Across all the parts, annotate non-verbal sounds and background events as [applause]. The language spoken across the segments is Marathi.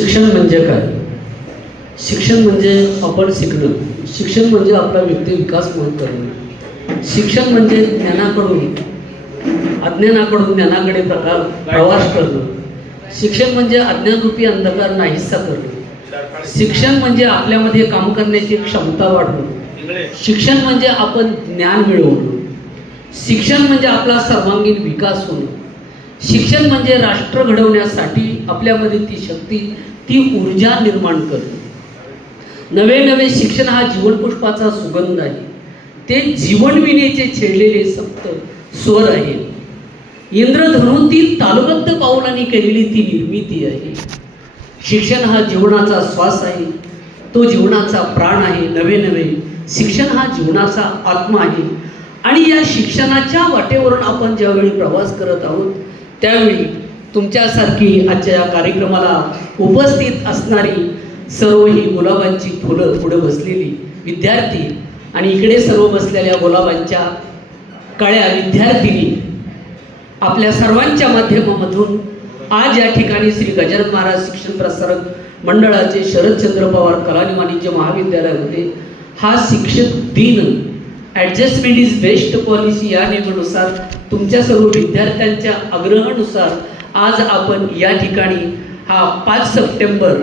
शिक्षण म्हणजे काय? शिक्षण म्हणजे आपण शिकणं. शिक्षण म्हणजे आपला व्यक्ती विकास म्हणून करणं. शिक्षण म्हणजे ज्ञानाकडून अज्ञानाकडून ज्ञानाकडे प्रकार प्रवास करणं. शिक्षण म्हणजे अज्ञानरूपी अंधकार नाहीसा करणं. शिक्षण म्हणजे आपल्यामध्ये काम करण्याची क्षमता वाढवणं. शिक्षण म्हणजे आपण ज्ञान मिळवणं. शिक्षण म्हणजे आपला सर्वांगीण विकास होणं. शिक्षण म्हणजे राष्ट्र घडवण्यासाठी आपल्यामध्ये ती शक्ती ती ऊर्जा निर्माण करते. नवे नवे शिक्षण हा जीवनपुष्पाचा सुगंध आहे. ते जीवनविनेचे छेडलेले सप्त स्वर आहे. इंद्रधनुतील तालबद्ध पावलांनी केलेली ती निर्मिती आहे. शिक्षण हा जीवनाचा श्वास आहे. तो जीवनाचा प्राण आहे. नवे नवे शिक्षण हा जीवनाचा आत्मा आहे. आणि या शिक्षणाच्या वाटेवरून आपण ज्यावेळी प्रवास करत आहोत त्यावेळी तुमच्यासारखी आजच्या या कार्यक्रमाला उपस्थित असणारी सर्व ही गुलाबांची फुलं पुढे बसलेली विद्यार्थी आणि इकडे सर्व बसलेल्या गुलाबांच्या कळ्या विद्यार्थिनी आपल्या सर्वांच्या माध्यमामधून आज या ठिकाणी श्री गजानन महाराज शिक्षण प्रसारक मंडळाचे शरदचंद्र पवार कला आणि वाणिज्य महाविद्यालयामध्ये हा शिक्षक दिन ॲडजस्टमेंट इज बेस्ट पॉलिसी या नियमानुसार तुमच्या सर्व विद्यार्थ्यांच्या आग्रहानुसार आज आपण या ठिकाणी हा पाच सप्टेंबर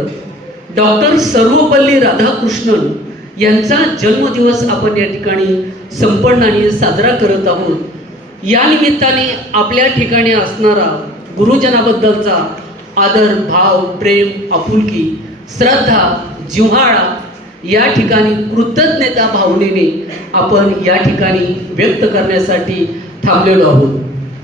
डॉक्टर सर्वपल्ली राधाकृष्णन यांचा जन्मदिवस आपण या ठिकाणी संपन्नाने साजरा करत आहोत. या निमित्ताने आपल्या ठिकाणी असणारा गुरुजनाबद्दलचा आदर भाव प्रेम आपुलकी श्रद्धा जिव्हाळा या ठिकाणी कृतज्ञता भावनेने आपण या ठिकाणी व्यक्त करण्यासाठी थांबलेलो आहोत.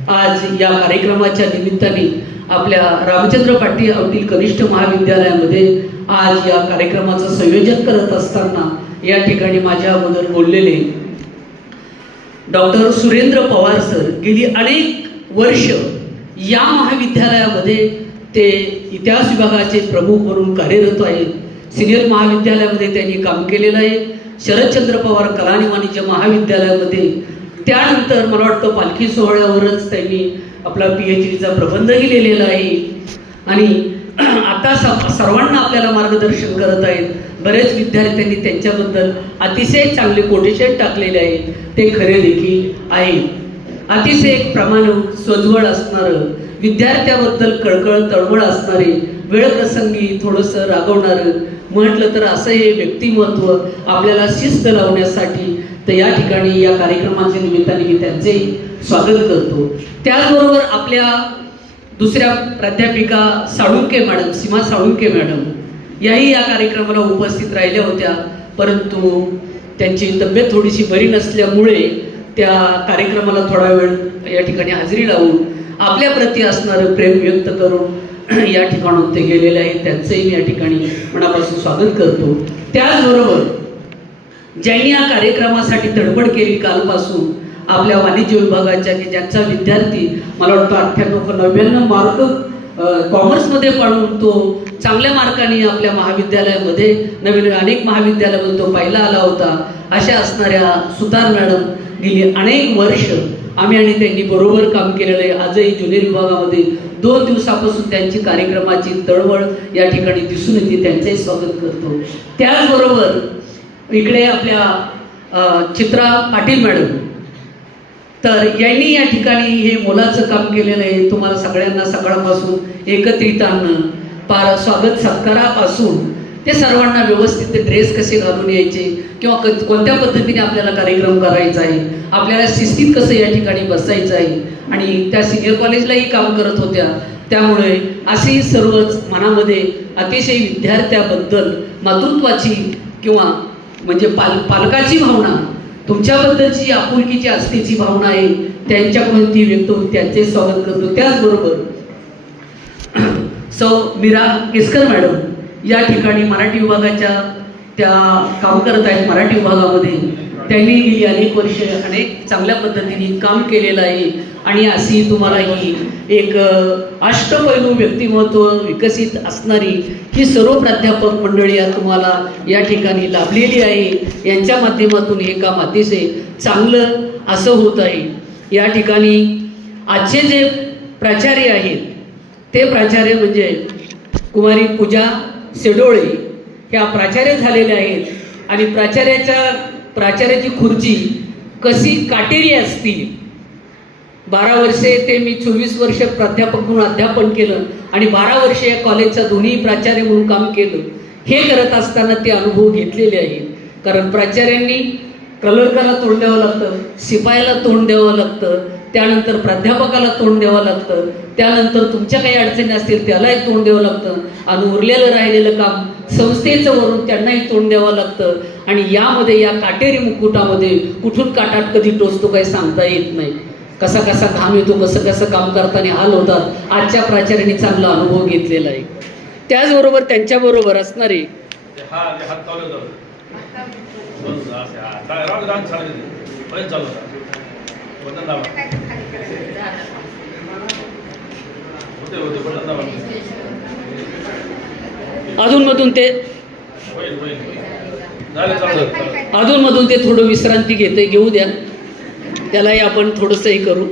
आज या कार्यक्रमाच्या निमित्ताने आपल्या रामचंद्र पाटील अवतील कनिष्ठ महाविद्यालयामध्ये आज या कार्यक्रमाचं संयोजन करत असताना या ठिकाणी माझ्या अगोदर बोललेले डॉक्टर सुरेंद्र पवार सर गेली अनेक वर्ष या महाविद्यालयामध्ये ते इतिहास विभागाचे प्रमुख म्हणून कार्यरत आहेत. सिनियर महाविद्यालयामध्ये त्यांनी काम केलेलं आहे. शरदचंद्र पवार कला आणि वाणिज्य महाविद्यालयामध्ये. त्यानंतर मला वाटतं पालखी सोहळ्यावरच त्यांनी आपला पी एच डीचा प्रबंधही लिहिलेला आहे. आणि आता स- सर्वांना आपल्याला मार्गदर्शन करत आहेत. बरेच विद्यार्थ्यांनी त्यांच्याबद्दल अतिशय चांगले कोटेशन टाकलेले आहेत. ते खरे देखील आहे. अतिशय एक प्रमाण स्वज्वळ असणारं विद्यार्थ्याबद्दल कळकळ तळमळ असणारे वेळप्रसंगी थोडंसं रागवणारं म्हटलं तर असं हे व्यक्तिमत्व आपल्याला शिस्त लावण्यासाठी तर या ठिकाणी या कार्यक्रमाच्या निमित्ताने मी त्यांचे स्वागत करतो. त्याचबरोबर आपल्या दुसऱ्या प्राध्यापिका साळुंके मॅडम सीमा साळुंके मॅडम याही या कार्यक्रमाला उपस्थित राहिल्या होत्या. परंतु त्यांची तब्येत थोडीशी बरी नसल्यामुळे त्या कार्यक्रमाला थोडा वेळ या ठिकाणी हजेरी लावून आपल्याप्रती असणारं प्रेम व्यक्त करून या ठिकाणून ते गेलेले आहेत. त्यांचंही मी या ठिकाणी मनापासून स्वागत करतो. त्याचबरोबर ज्यांनी या कार्यक्रमासाठी तडफड केली कालपासून आपल्या वाणिज्य विभागाच्या की ज्यांचा विद्यार्थी मला वाटतं अठ्ठ्याण्णव नव्याण्णव मार्क कॉमर्समध्ये पाडून तो चांगल्या मार्काने आपल्या महाविद्यालयामध्ये नवीन अनेक महाविद्यालयामध्ये तो पहिला आला होता. अशा असणाऱ्या सुतार मॅडम गेली अनेक वर्ष आम्ही आणि त्यांनी बरोबर काम केलेलं आहे. आजही ज्युनियर विभागामध्ये दोन दिवसापासून त्यांची कार्यक्रमाची तळवळ या ठिकाणी दिसून येते त्यांचंही स्वागत करतो. त्याचबरोबर इकडे आपल्या चित्रा पाटील मॅडम. तर यांनी या ठिकाणी हे मोलाचं काम केलेलं आहे. तुम्हाला सगळ्यांना सकाळपासून एकत्रित आणणं पार स्वागत सत्कारापासून ते सर्वांना व्यवस्थित ड्रेस कसे घालून यायचे किंवा क- कोणत्या पद्धतीने आपल्याला कार्यक्रम करायचा आहे आपल्याला शिस्तीत कसं या ठिकाणी बसायचं आहे? आणि त्या सिनियर कॉलेजलाही काम करत होत्या. त्यामुळे असे सर्वच मनामध्ये अतिशय विद्यार्थ्याबद्दल मातृत्वाची किंवा म्हणजे पाल पालकाची भावना तुमच्याबद्दलची आपुलकीची आस्थेची भावना आहे त्यांच्याकडून ती व्यक्त होते त्यांचे स्वागत करतो. त्याचबरोबर [clears throat] सौ मीरा केसकर मॅडम या ठिकाणी मराठी विभागाच्या त्या काम करत आहेत मराठी विभागामध्ये. त्यांनी गेली अनेक वर्ष अनेक चांगल्या पद्धतीने काम केलेलं आहे. आणि अशी तुम्हाला ही एक अष्टपैलू व्यक्तिमत्व विकसित असणारी ही सर्व प्राध्यापक मंडळी या तुम्हाला या ठिकाणी लाभलेली आहे. यांच्या माध्यमातून हे काम अतिशय चांगलं असं होत आहे. या ठिकाणी आजचे जे प्राचार्य आहेत ते प्राचार्य म्हणजे कुमारी पूजा सेडोळे ह्या प्राचार्य झालेल्या आहेत. आणि प्राचार्याच्या प्राचार्याची खुर्ची कशी काटेरी असती. बारा वर्षे ते मी चोवीस वर्ष प्राध्यापक म्हणून अध्यापन केलं आणि बारा वर्षे या कॉलेजचा दोन्ही प्राचार्य म्हणून काम केलं. हे करत असताना ते अनुभव घेतलेले आहेत. कारण प्राचार्यांनी कलरकाला तोंड द्यावं लागतं शिपायाला तोंड द्यावं लागतं त्यानंतर प्राध्यापकाला तोंड द्यावं लागतं त्यानंतर तुमच्या काही अडचणी असतील त्यालाही तोंड द्यावं लागतं. आणि उरलेलं राहिलेलं काम संस्थेचं वरून त्यांनाही तोंड द्यावं लागतं. आणि यामध्ये या काटेरी मुकुटामध्ये कुठून काटात कधी टोचतो काही सांगता येत नाही. कसा कसा घाम येतो कसं कसं काम करताना हाल होतात आजच्या प्राचार्यांनी चांगला अनुभव घेतलेला आहे. त्याचबरोबर त्यांच्याबरोबर असणारे अधूनमधून ते अधूनमधून ते थोडं विश्रांती घेते घेऊ द्या. त्यालाही आपण थोडंसंही करू.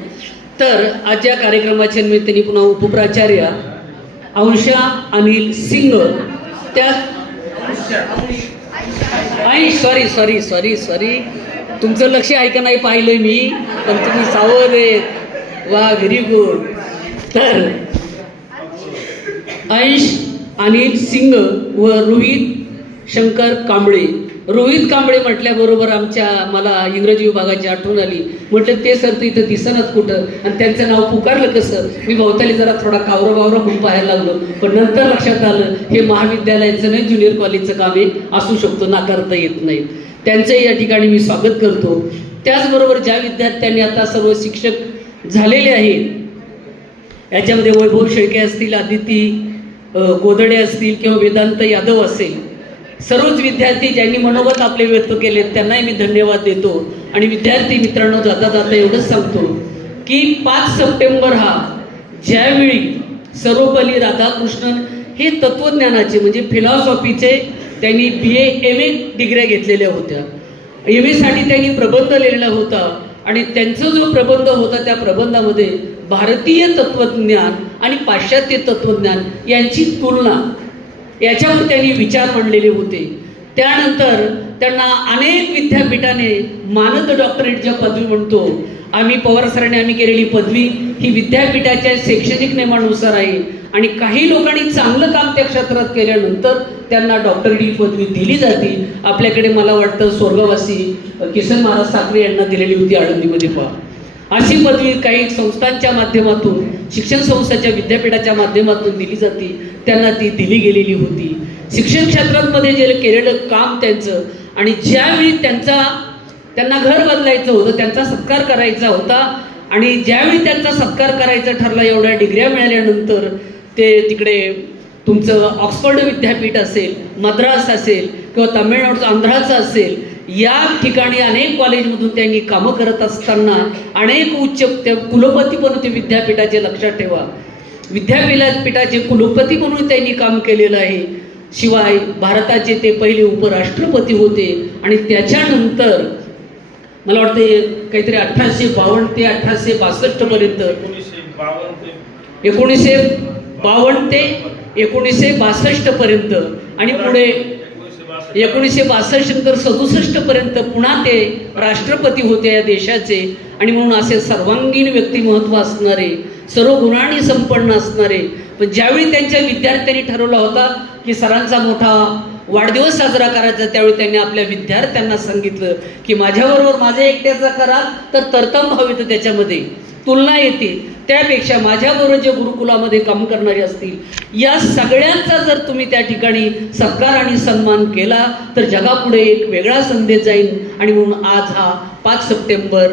तर आजच्या कार्यक्रमाच्या निमित्ताने पुन्हा उपप्राचार्य अंशा अनिल सिंग. त्या आई सॉरी सॉरी सॉरी सॉरी तुमचं लक्ष ऐका नाही पाहिलं मी पण तुम्ही सावध आहेत. वा व्हेरी गुड तर अंश अनिल सिंग व रोहित शंकर कांबळे. रोहित कांबळे म्हटल्याबरोबर आमच्या मला इंग्रजी विभागाची आठवण आली. म्हटलं ते सर तू इथं दिसनात कुठं? आणि त्यांचं नाव पुकारलं कसं? मी भोवताली जरा थोडा कावरं बावरं होऊन पाहायला लागलो. पण नंतर लक्षात आलं हे महाविद्यालयाचं नाही ज्युनियर कॉलेजचं काम आहे. असू शकतो नाकारता येत नाही त्यांचंही या ठिकाणी मी स्वागत करतो. त्याचबरोबर ज्या विद्यार्थ्यांनी आता सर्व शिक्षक झालेले आहेत याच्यामध्ये वैभव शेळके असतील आदिती गोदडे असतील किंवा वेदांत यादव असेल सर्वच विद्यार्थी ज्यांनी मनोगत आपले व्यक्त केले त्यांनाही मी धन्यवाद देतो. आणि विद्यार्थी मित्रांनो जाता जाता एवढंच सांगतो की पाच सप्टेंबर हा ज्यावेळी सर्वपल्ली राधाकृष्णन हे तत्वज्ञानाचे म्हणजे फिलॉसॉफीचे त्यांनी बी ए एम ए डिग्र्या घेतलेल्या होत्या. एम एसाठी त्यांनी प्रबंध लिहिलेला होता. आणि त्यांचा जो प्रबंध होता त्या प्रबंधामध्ये भारतीय तत्वज्ञान आणि पाश्चात्य तत्वज्ञान यांची तुलना याच्यावर त्यांनी विचार मांडलेले होते. त्यानंतर त्यांना अनेक विद्यापीठाने मानद डॉक्टरेटच्या पदवी म्हणतो. आम्ही पवार सरांनी आम्ही केलेली पदवी ही विद्यापीठाच्या शैक्षणिक नियमानुसार आहे. आणि काही लोकांनी चांगलं काम त्या क्षेत्रात केल्यानंतर त्यांना डॉक्टरेट ही पदवी दिली जाते. आपल्याकडे मला वाटतं स्वर्गवासी किसन महाराज ठाकरे यांना दिलेली होती आळंदीमध्ये पहा अशी पदवी काही संस्थांच्या माध्यमातून शिक्षण संस्थाच्या विद्यापीठाच्या माध्यमातून दिली जाते. त्यांना ती दिली गेलेली होती. शिक्षण क्षेत्रांमध्ये जे केलेलं काम त्यांचं आणि ज्यावेळी त्यांचा त्यांना घर बदलायचं होतं त्यांचा सत्कार करायचा होता आणि ज्यावेळी त्यांचा सत्कार करायचा ठरला एवढ्या डिग्र्या मिळाल्यानंतर ते तिकडे तुमचं ऑक्सफर्ड विद्यापीठ असेल मद्रास असेल किंवा तामिळनाडूचं आंध्राचं असेल या ठिकाणी अनेक कॉलेजमधून त्यांनी कामं करत असताना अनेक उच्च त्या कुलपती पण होते विद्यापीठाचे लक्षात ठेवा. विद्यापीठाचे कुलपती म्हणून त्यांनी काम केलेलं आहे. शिवाय भारताचे ते पहिले उपराष्ट्रपती होते आणि त्याच्यानंतर मला वाटते काहीतरी अठराशे बावन्न ते अठराशे बासष्ट पर्यंत एकोणीसशे बावन्न ते एकोणीसशे बावन्न ते एकोणीसशे बासष्ट पर्यंत आणि पुढे एकोणीसशे बासष्ट. एकोणीसशे बासष्ट नंतर सदुसष्ट पर्यंत पुन्हा ते राष्ट्रपती होते या देशाचे. आणि म्हणून असे सर्वांगीण व्यक्तिमत्व असणारे सर्व गुणांनी संपन्न असणारे. पण ज्यावेळी त्यांच्या विद्यार्थ्यांनी ठरवला होता की सरांचा मोठा वाढदिवस साजरा करायचा त्यावेळी त्यांनी आपल्या विद्यार्थ्यांना सांगितलं की माझ्याबरोबर माझ्या एकट्याचा करा तर तरतम भाव त्याच्यामध्ये तुलना येते. त्यापेक्षा माझ्याबरोबर जे गुरुकुलामध्ये काम करणारे असतील या सगळ्यांचा जर तुम्ही त्या ठिकाणी सत्कार आणि सन्मान केला तर जगापुढे एक वेगळा संदेश जाईल. आणि म्हणून आज हा पाच सप्टेंबर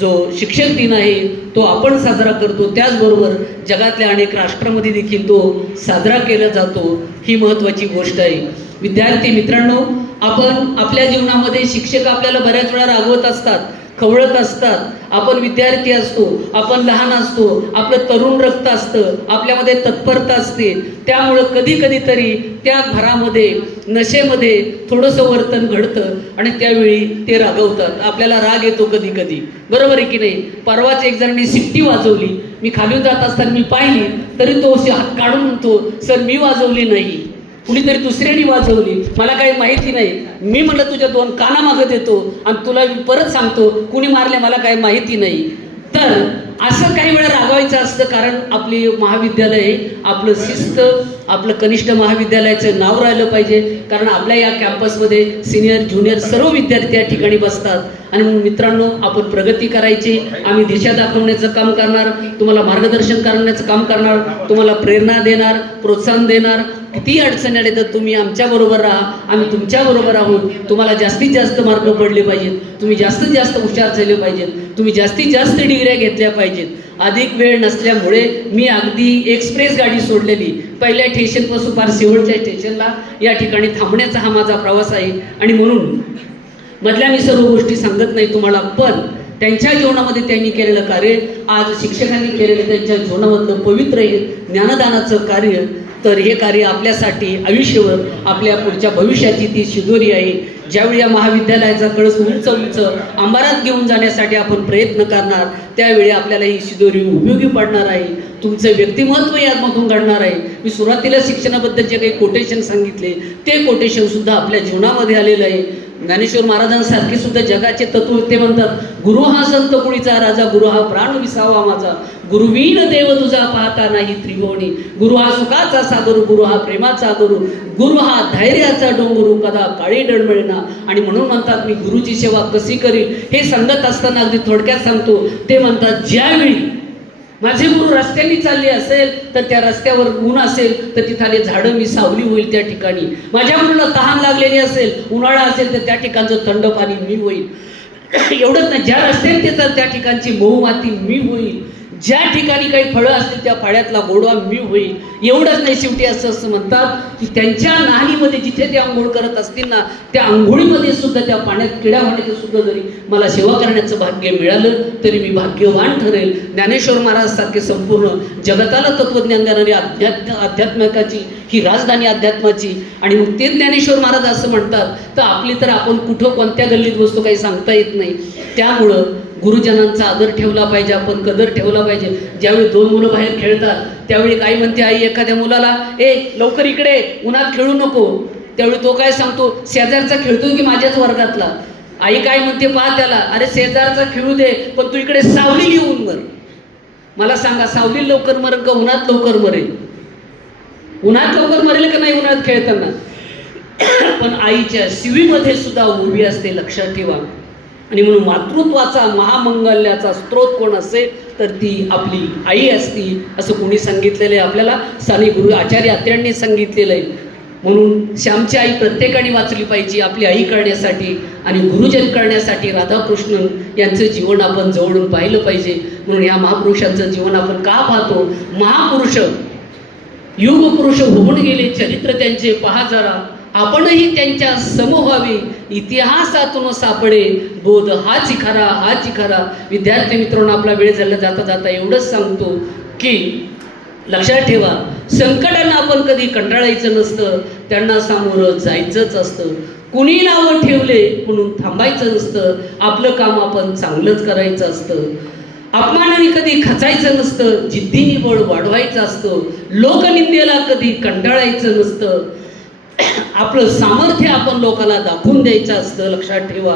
जो शिक्षक दिन आहे तो आपण साजरा करतो. त्याचबरोबर जगातल्या अनेक राष्ट्रामध्ये देखील तो साजरा केला जातो. ही महत्त्वाची गोष्ट आहे. विद्यार्थी मित्रांनो आपण आपल्या जीवनामध्ये शिक्षक आपल्याला बऱ्याच वेळा रागवत असतात. खवळत असतात. आपण विद्यार्थी असतो आपण लहान असतो आपलं तरुण रक्त असतं आपल्यामध्ये तत्परता असते. त्यामुळं कधी कधीतरी त्या घरामध्ये नशेमध्ये थोडंसं वर्तन घडतं आणि त्यावेळी ते रागवतात. आपल्याला राग येतो कधी कधी बरोबर आहे की नाही? परवाच एक जणांनी शिट्टी वाजवली. मी खाली जात असताना मी पाहिली तरी तो हात काढून म्हणतो सर मी वाजवली नाही. कुणीतरी दुसऱ्याने वाजवली. मला काही माहिती नाही. मी म्हणलं तुझ्या दोन काना मागत येतो आणि तुला मी परत सांगतो. कुणी मारले मला काही माहिती नाही. तर असं काही वेळा रागवायचं असतं कारण आपली महाविद्यालय आपलं शिस्त आपलं कनिष्ठ महाविद्यालयाचं नाव राहिलं पाहिजे. कारण आपल्या या कॅम्पसमध्ये सिनियर ज्युनियर सर्व विद्यार्थी या ठिकाणी बसतात. आणि म्हणून मित्रांनो आपण प्रगती करायची. आम्ही दिशा दाखवण्याचं काम करणार. तुम्हाला मार्गदर्शन करण्याचं काम करणार. तुम्हाला प्रेरणा देणार प्रोत्साहन देणार. किती अडचणी आले तर तुम्ही आमच्याबरोबर राहा. आम्ही तुमच्याबरोबर आहोत. तुम्हाला जास्तीत जास्त मार्क पडले पाहिजेत. तुम्ही जास्तीत जास्त हुशार झाले पाहिजेत. तुम्ही जास्तीत जास्त डिग्र्या घेतल्या पाहिजेत. अधिक वेळ नसल्यामुळे मी अगदी एक्सप्रेस गाडी सोडलेली. पहिल्या स्टेशनपासून फार शेवटच्या स्टेशनला या ठिकाणी थांबण्याचा हा माझा प्रवास आहे. आणि म्हणून मधल्या मी सर्व गोष्टी सांगत नाही तुम्हाला पण त्यांच्या जीवनामध्ये त्यांनी केलेलं कार्य आज शिक्षकांनी केलेलं त्यांच्या जीवनामधलं पवित्र ज्ञानदानाचं कार्य तर हे कार्य आपल्यासाठी आयुष्यभर आपल्या पुढच्या भविष्याची ती शिदोरी आहे. ज्यावेळी या महाविद्यालयाचा कळस उंच उंच अंबारात घेऊन जाण्यासाठी आपण प्रयत्न करणार त्यावेळी आपल्याला ही शिदोरी उपयोगी पडणार आहे. तुमचं व्यक्तिमत्व यामधून घडणार आहे. मी सुरुवातीला शिक्षणाबद्दलचे काही कोटेशन सांगितले ते कोटेशनसुद्धा आपल्या जीवनामध्ये आलेलं आहे. ज्ञानेश्वर महाराजांसारखे सुद्धा जगाचे तत्व ते म्हणतात गुरु हा संत कुळीचा राजा गुरु हा प्राण विसावा माझा. गुरुवीन देव तुझा पाहता नाही त्रिभुवनी गुरु हा सुखाचा सागर गुरु हा प्रेमाचा गुरु गुरु हा धैर्याचा डोंगरू कदा काळी डळमळणा आणि म्हणून म्हणतात मी गुरुची सेवा कशी करील हे सांगत असताना अगदी थोडक्यात सांगतो. ते म्हणतात ज्यावेळी माझे गुरु रस्त्याने चालले असेल तर त्या रस्त्यावर ऊन असेल तर तिथाले झाडं मी सावली होईल त्या ठिकाणी. माझ्या गुरुला तहान लागलेली असेल उन्हाळा असेल तर त्या ठिकाणचं थंड पाणी मी होईल. [clears throat] एवढंच नाही ज्या रस्त्याने त्याचा त्या ठिकाणची मऊ माती मी होईल. ज्या ठिकाणी काही फळं असतील त्या फळ्यातला गोडवा मी होईल. एवढंच नाही शेवटी असं असं म्हणतात की त्यांच्या नाहीमध्ये जिथे ते आंघोळ करत असतील ना त्या आंघोळीमध्ये सुद्धा त्या पाण्यात किडा होण्याचं सुद्धा जरी मला सेवा करण्याचं भाग्य मिळालं तरी मी भाग्यवान ठरेल. ज्ञानेश्वर महाराज सारखे संपूर्ण जगताला तत्वज्ञान देणारी अध्यात्म अध्यात्मिकाची ही राजधानी अध्यात्माची. आणि मग ते ज्ञानेश्वर महाराज असं म्हणतात तर आपली तर आपण कुठं कोणत्या गल्लीत बसतो काही सांगता येत नाही. त्यामुळं गुरुजनांचा आदर ठेवला पाहिजे आपण कदर ठेवला पाहिजे. ज्यावेळी दोन मुलं बाहेर खेळतात त्यावेळी काय म्हणते आई एखाद्या मुलाला ए लवकर इकडे उन्हात खेळू नको. त्यावेळी तो काय सांगतो शेजारचा खेळतो की माझ्याच वर्गातला? आई काय म्हणते पहा त्याला. अरे शेजारचा खेळू दे पण तू इकडे सावली घेऊन मर. मला सांगा सावली लवकर मरेल का उन्हात लवकर मरेल? उन्हात लवकर मरेल का नाही उन्हात खेळताना? [clears throat] पण आईच्या शिवीमध्ये सुद्धा उभी असते लक्षात ठेवा. आणि म्हणून मातृत्वाचा महामंगल्याचा स्त्रोत कोण असेल तर ती आपली आई असती असं कोणी सांगितलेलं आहे आपल्याला. साने गुरु आचार्य आत्र्यांनी सांगितलेलं आहे. म्हणून श्यामची आई प्रत्येकाने वाचली पाहिजे आपली आई करण्यासाठी आणि गुरुजन करण्यासाठी राधाकृष्णन यांचं जीवन आपण जवळून पाहिलं पाहिजे. म्हणून या महापुरुषांचं जीवन आपण का पाहतो? महापुरुष युग पुरुष होऊन गेले चरित्र त्यांचे पहा जरा. आपणही त्यांच्या समूहावी इतिहासातून सापडे. बोध हाच खरा हाच खरा. विद्यार्थी मित्रांनो आपला वेळ झाला जाता जाता एवढंच सांगतो की लक्षात ठेवा संकटांना आपण कधी कंटाळायचं नसतं त्यांना सामोरं जायचंच असतं. कुणी नावं ठेवले म्हणून थांबायचं नसतं. आपलं काम आपण चांगलंच करायचं असतं. अपमानाने कधी खचायचं नसतं जिद्दीने बळ वाढवायचं असतं. लोकनिंदेला कधी कंटाळायचं नसतं. आपलं सामर्थ्य आपण लोकांना दाखवून द्यायचं असतं लक्षात ठेवा.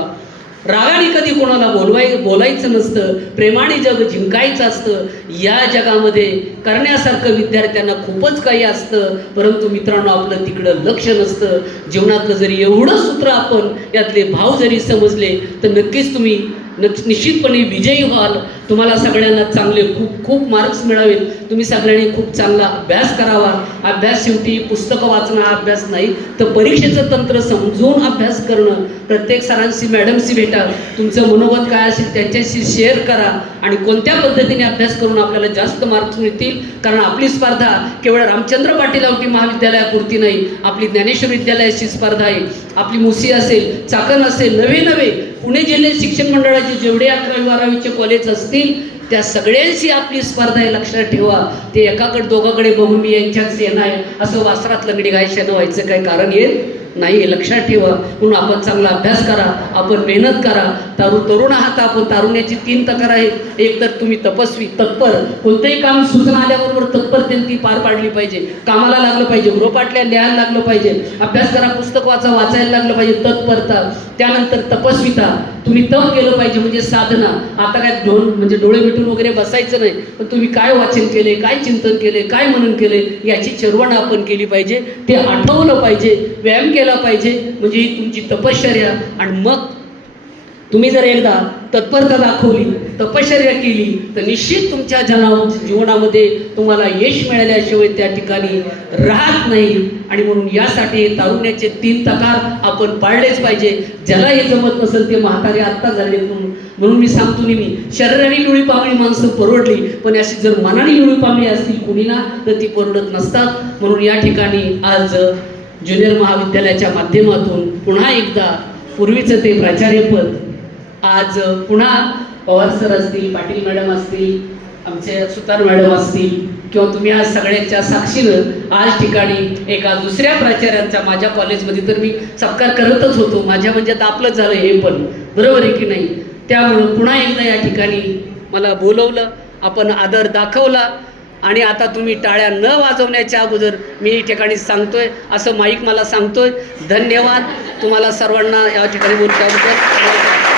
रागाने कधी कोणाला बोलवाय बोलायचं नसतं प्रेमाने जग जिंकायचं असतं या जगामध्ये करण्यासारखं विद्यार्थ्यांना खूपच काही असतं. परंतु मित्रांनो आपलं तिकडं लक्ष नसतं. जीवनातलं जरी एवढं सूत्र आपण यातले भाव जरी समजले तर नक्कीच तुम्ही निश्चितपणे विजयी व्हाल. तुम्हाला सगळ्यांना चांगले खूप खूप मार्क्स मिळावेत. तुम्ही सगळ्यांनी खूप चांगला अभ्यास करावा. अभ्यास शेवटी पुस्तकं वाचणं हा अभ्यास नाही तर परीक्षेचं तंत्र समजून अभ्यास करणं. प्रत्येक सरांशी मॅडमशी भेटा. तुमचं मनोगत काय असेल त्यांच्याशी शेअर करा. आणि कोणत्या पद्धतीने अभ्यास करून आपल्याला जास्त मार्क्स मिळतील? कारण आपली स्पर्धा केवळ रामचंद्र पाटील आवटी महाविद्यालयापुरती नाही आपली ज्ञानेश्वर विद्यालयाची स्पर्धा आहे. आपली मुसी असेल चाकण असेल नवे नवे पुणे जिल्हे शिक्षण मंडळाचे जेवढे अकरावी बारावीचे कॉलेज असतील त्या सगळ्यांशी आपली स्पर्धा आहे लक्षात ठेवा. ते एकाकडे दोघाकडे बघून मी यांच्यात येणार आहे. असं वासरात लंगडी गायशानं व्हायचं काही कारण येईल नाही हे लक्षात ठेवा. म्हणून आपण चांगला अभ्यास करा आपण मेहनत करा. तारू तरुण आहात आपण. तारुण्याची तीन तकार आहेत. एक तर तुम्ही तपस्वी तत्पर. कोणतंही काम सूचना आल्याबरोबर तत्परतेने ती पार पाडली पाहिजे. कामाला लागलं पाहिजे. गृहपाठल्या लिहायला लागलं पाहिजे. अभ्यास करा पुस्तक वाचा वाचायला लागलं पाहिजे. तत्परता. त्यानंतर तपस्विता. तुम्ही तप केलं पाहिजे म्हणजे साधना. आता काय दोन म्हणजे डोळे मिटून वगैरे बसायचं नाही. पण तुम्ही काय वाचन केले काय चिंतन केले काय मनन केले याची चरवण आपण केली पाहिजे. ते आठवलं पाहिजे. व्यायाम केला केला पाहिजे. म्हणजे ही तुमची तपश्चर्या आणि मग तुम्ही जर एकदा तत्परता दाखवली तपश्चर्या केली तर निश्चित तुमच्या जना जीवनामध्ये तुम्हाला यश मिळाल्याशिवाय त्या ठिकाणी राहत नाही. आणि म्हणून यासाठी तारुण्याचे तीन तकार आपण पाळलेच पाहिजे. ज्याला हे जमत नसेल ते म्हातारे आत्ता झाले म्हणून. म्हणून मी सांगतो नेहमी शरीराने डोळी पांगणी माणसं परवडली पण अशी जर मनाने डोळी पांगणी असतील कुणी ना तर ती परवडत नसतात. म्हणून या ठिकाणी आज ज्युनियर महाविद्यालयाच्या माध्यमातून पुन्हा एकदा पूर्वीचं ते प्राचार्यपद आज पुन्हा पवार सर असतील पाटील मॅडम असतील आमचे सुतार मॅडम असतील किंवा तुम्ही आज सगळ्यांच्या साक्षीनं आज ठिकाणी एका दुसऱ्या प्राचार्यांचा माझ्या कॉलेजमध्ये तर मी सत्कार करतच होतो. माझ्या म्हणजे आता आपलंच झालं हे पण. बरोबर आहे की नाही? त्यामुळं पुन्हा एकदा या ठिकाणी मला बोलवलं आपण आदर दाखवला. आणि आता तुम्ही टाळ्या न वाजवण्याच्या अगोदर मी या ठिकाणी सांगतोय असं माईक मला सांगतोय. धन्यवाद. तुम्हाला सर्वांना या ठिकाणी बोलल्याबद्दल